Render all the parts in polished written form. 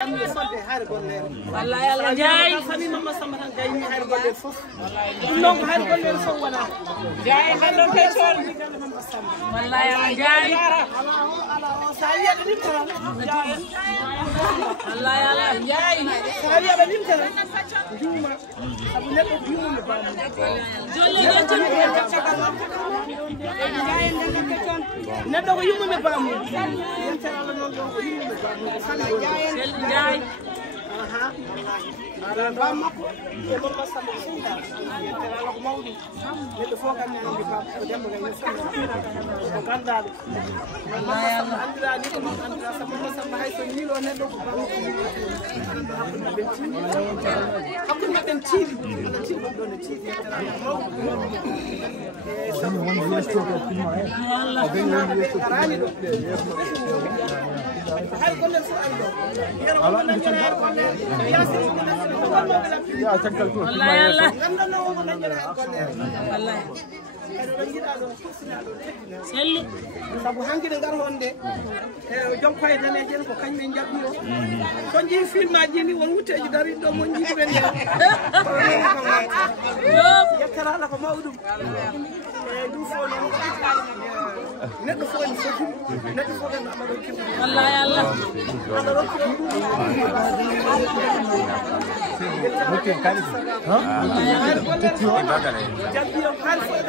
والله يلا جاي خلي ماما سمران جاي من هاي القليل فوق كلهم هاي القليل فوق ولا جاي خلهم تشون والله يلا جاي على سايا بنتنا جاي والله يلا جاي سايا بنتنا جوما ابو نبي جوما جولي جاي ندو يوم مبامو ينتنا لا ندو يوم مبامو جاي أنا بامك يبغى بس أمشي ده يترى لك مودي يدفعك أنا عندي باب ودم غير وكان ذلك عندي عندي عندي سامع هاي سنيل وأنا لو أكون ما تنتيل بدون تيل يترى لك هاي كل السؤال يا تنقل والله يلا والله سلي sabu hanki de ngar honde e jom koy dane jen ko kañ men jabbiro so ji film aji ni won wuteji dari do mon ji ben yakara la ko mawdum du fo neɗɗo fof ene foti neɗɗo fof ene aɗa rokkimo wallahi Allah aɗa rokkimo rokken kalisi jaggi o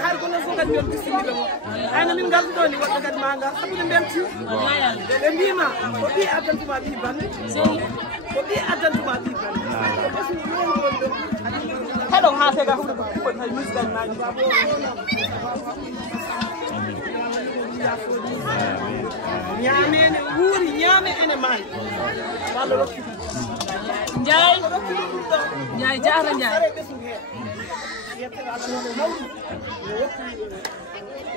har golle fof kadi yon bisimilla mo hayno min ngalduɗo ni woɗɗo kadi ma ngal sabude mbelti ɓe mbima ko ɓi addantuma ɓi bande ko ɓi addantuma ɓi bande haɗon ha tega huɗo ko hay musgal maji ñaamene wuuri ñaame ene maayi walla rokkiti njaay njaay jaata njaay yettere Allah no mawɗum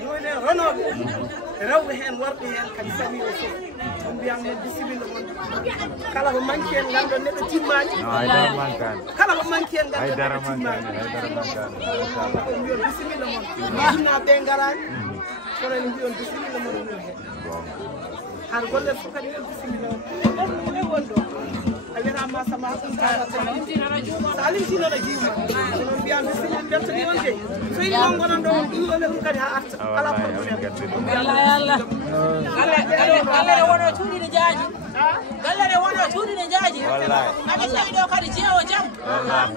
woni ronoɓe rewɓe hen worɓe hen kadi famille o fof on mbiyam men bisimilla moon kala ko manque en ngal ɗon neɗɗo timmani kala ko manque en ngal ɗon neɗɗo timmani on mbiyon bisimilla moon jinnaɓe garani kono en mbiyon bisimilla moon o hen har golle fof kadi en bisimilla on e wonɗo a wiyatama sama sa limtinoɗo jiima onon mbiyam bisimilla beltani on de so yimɓe on gonon ɗo ɗumɗone ɗum kadi ha arta ala probléme Allah galle ɗe wono cuuɗiɗe jaaji galle ɗe wono cuuɗiɗe jaaji aɓe tawi ɗo kadi jeewo jaam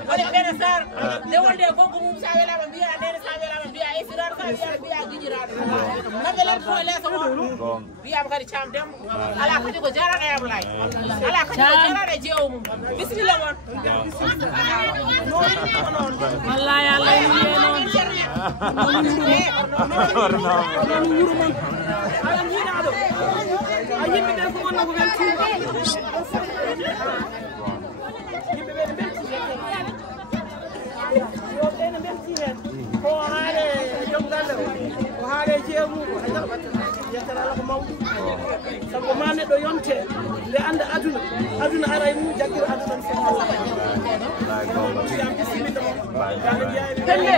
waɗi ɓene sar nde wonde gonko mum sa welama mbiya nene sa welama mbiya esiraɗo ka mbiya guiƴiraɗo kamɓe ladde to e leeso moɗon mbiyama kadi cam dembo ala kadi ko jaraɗo e Ablaye ala kadi ko jaraɗo e jeewo mum bisimilla moon wallahi Allah yiye noon wuro mon ala jiiɗaɗo a yimɓe ɓe ko wonno ko weltima yimɓe ɓe ne belti yoɓɓe ne belti hen ko haare joom galle o haare jeemum a jaɓat yettere Allah ko mawɗum sabu ma neɗɗo yonte nde anda aduna ara e mum jagguiro aduna fof Allah yam bisimilla mo pelle